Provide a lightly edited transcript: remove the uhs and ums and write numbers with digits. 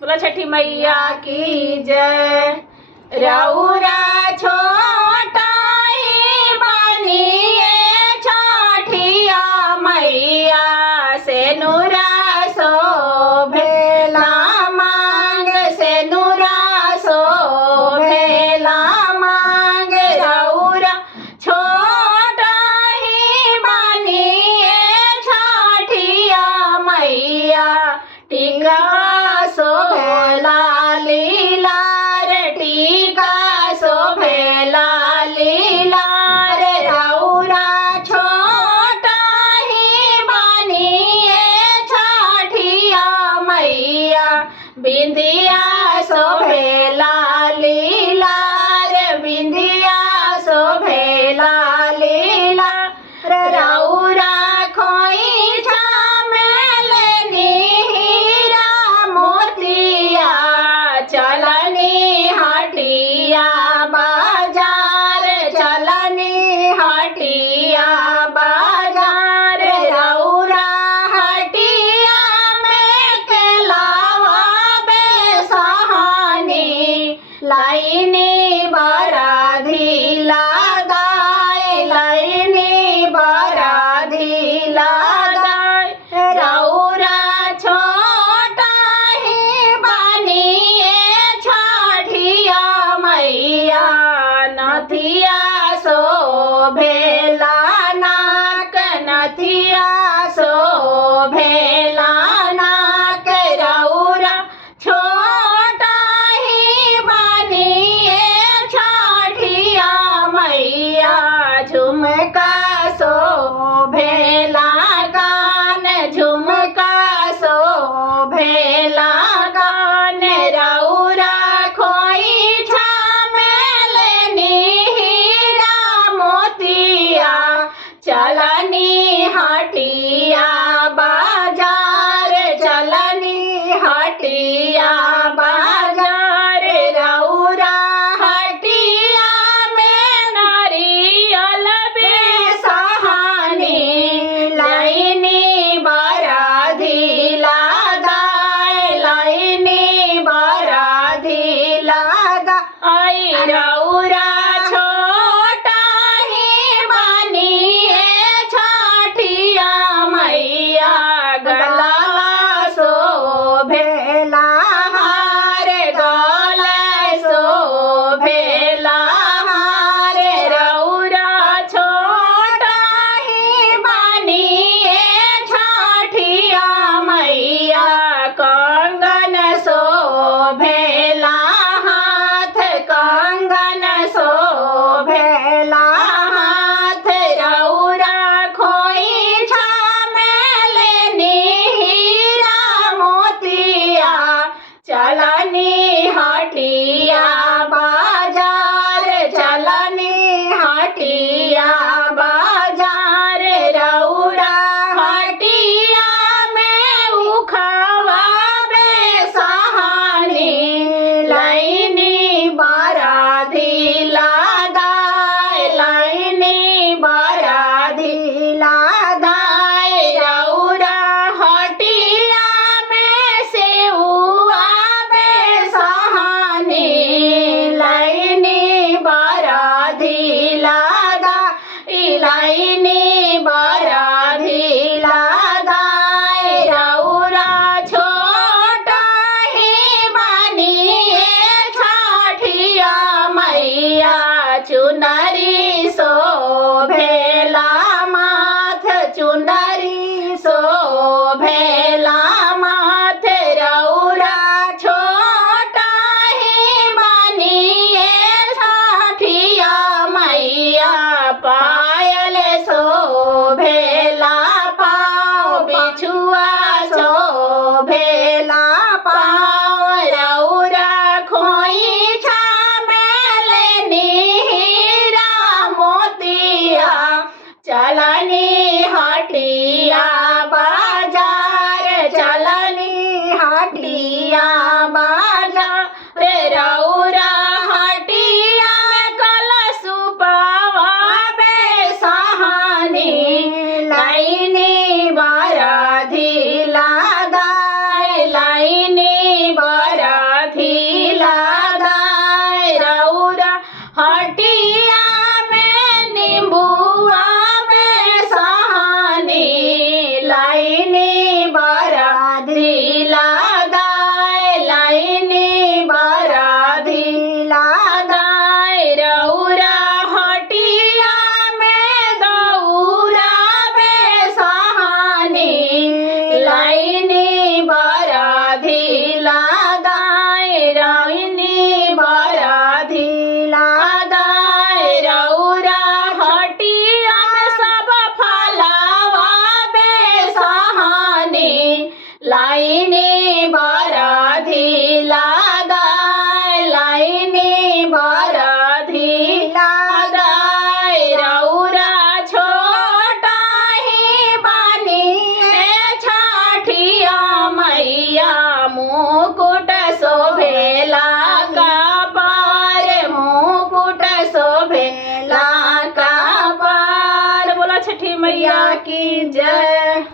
बोला छठी मैया की जय। रउरा छोटा ही बनिए छठिया मैया से नूरा शोभेला मांग से नूरा शोभेला मांग रउरा छोटा ही बनिए छठिया मैया टीका शोभेला लीला रे टीका शोभेला लीला रे रउरा छोटा ही बनिए छठिया मैया बिंदिया शोभेला लीला रे बिंदिया शोभेला लीला रे रउरा खोइछा चलनी हटिया बाजार चलनी हटिया बाजार रउरा हटिया में केलावा बेसहानी लाइनी बराधी लगाए लाइनी बराधी लगाए रउरा छोटा ही बनिए छठिया मैया नथिया शोभेला नाक नथिया शोभेला नाक रउरा छोटा ही बनिए छठिया मैया झुमका शोभेला गान झुमका शोभेला गान रउरा खोइछा चलनी हटिया बाजार चलनी हटिया बाजार रउरा हटिया में नारियल बेसहानी लाइनी बराधी लगाए लाइनी बराधी लगाए रउरा कंगन शोभेला हाथ कंगन शोभेला हाथ रउरा खोइछा मेलनी हीरा मोतिया चलनी हटिया बाजार चलनी हटिया बाजार रउरा हटिया में उखावा लाइनी बराधी लगाए लाइनी बराधी लगाए रउरा हटिया में सेउआ बेसहानी लाइनी बराधी लगाए लाइनी बराधी लगाए रउरा छोटा ही बनिए छठिया मैया चुनरी शोभेला माथ चुनरी शोभेला माथ रउरा छोटा ही बनिए छठिया मैया पायल शोभेला पाँव बिछुआ शोभेला पाँव रउरा खोइछा मोतिया चलनी हटिया बाजार चलनी हटिया बाजार रउरा हटिया में कलशुपवा बेसहानी लाइनी बराधी लगाए लाइनी बराधी भेला का पार। बोला छठी मैया की जय।